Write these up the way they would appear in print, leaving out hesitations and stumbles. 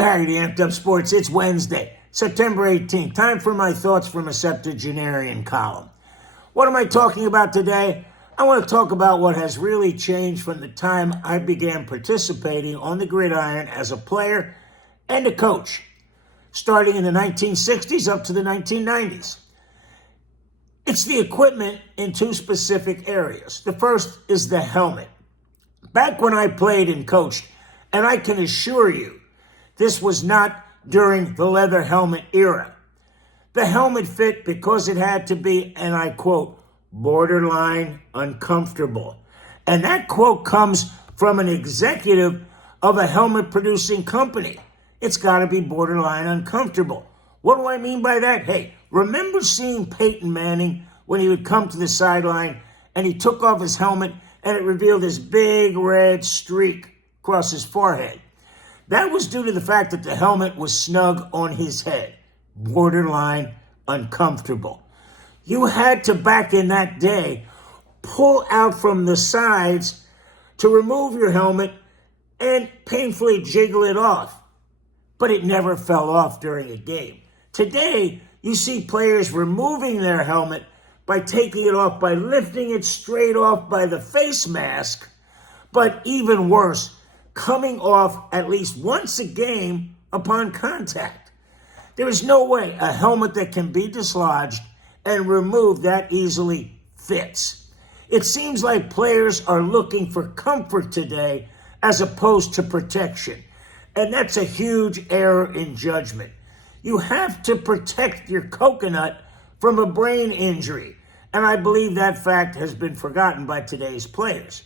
Leo Haggerty, Amped Up Sports. It's Wednesday, September 18th. Time for my thoughts from a septuagenarian column. What am I talking about today? I want to talk about what has really changed from the time I began participating on the gridiron as a player and a coach, starting in the 1960s up to the 1990s. It's the equipment in two specific areas. The first is the helmet. Back when I played and coached, and I can assure you, this was not during the leather helmet era. The helmet fit because it had to be, and I quote, borderline uncomfortable. And that quote comes from an executive of a helmet producing company. It's got to be borderline uncomfortable. What do I mean by that? Hey, remember seeing Peyton Manning when he would come to the sideline and he took off his helmet and it revealed this big red streak across his forehead? That was due to the fact that the helmet was snug on his head. Borderline uncomfortable. You had to, back in that day, pull out from the sides to remove your helmet and painfully jiggle it off. But it never fell off during a game. Today, you see players removing their helmet by taking it off, by lifting it straight off by the face mask, but even worse, coming off at least once a game upon contact. There is no way a helmet that can be dislodged and removed that easily fits. It seems like players are looking for comfort today as opposed to protection. And that's a huge error in judgment. You have to protect your coconut from a brain injury. And I believe that fact has been forgotten by today's players.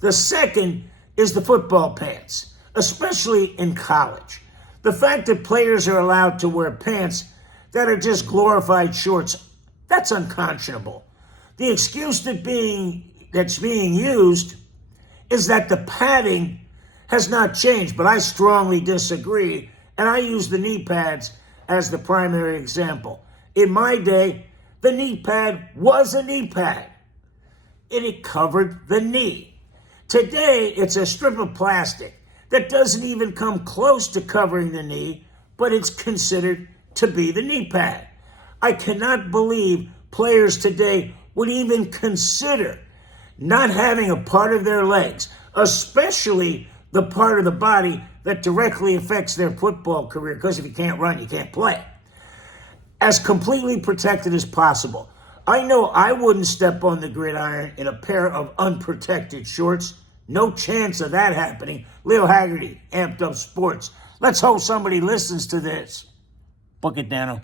The second is the football pants, especially in college. The fact that players are allowed to wear pants that are just glorified shorts, that's unconscionable. The excuse that's being used is that the padding has not changed, but I strongly disagree, and I use the knee pads as the primary example. In my day, the knee pad was a knee pad, and it covered the knee. Today, it's a strip of plastic that doesn't even come close to covering the knee, but it's considered to be the knee pad. I cannot believe players today would even consider not having a part of their legs, especially the part of the body that directly affects their football career, because if you can't run, you can't play, as completely protected as possible. I know I wouldn't step on the gridiron in a pair of unprotected shorts. No chance of that happening. Leo Haggerty, Amped Up Sports. Let's hope somebody listens to this. Book it, Dano.